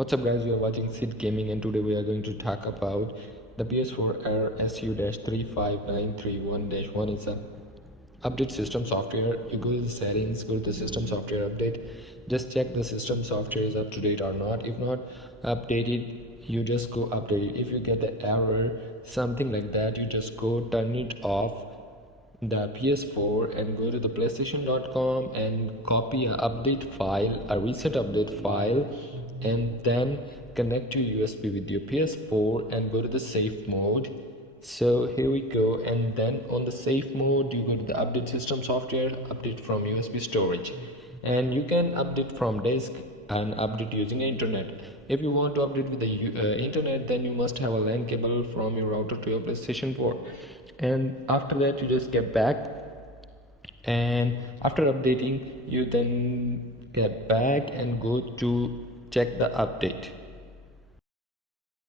What's up guys, we are watching Sid Gaming and today we are going to talk about the PS4 error SU-35931-1 is a update system software. You go to the settings, go to the system software update, just check the system software is up to date or not. If not updated, you just go update it. If you get the error something like that, you just go turn it off the PS4 and go to the PlayStation.com and copy an update file, a recent update file, and then connect your USB with your PS4 and go to the safe mode. So here we go, and then on the safe mode you go to the update system software, update from USB storage, and you can update from disk and update using internet. If you want to update with the internet, then you must have a LAN cable from your router to your PlayStation 4, and after that you just get back, and after updating you then get back and go to check the update.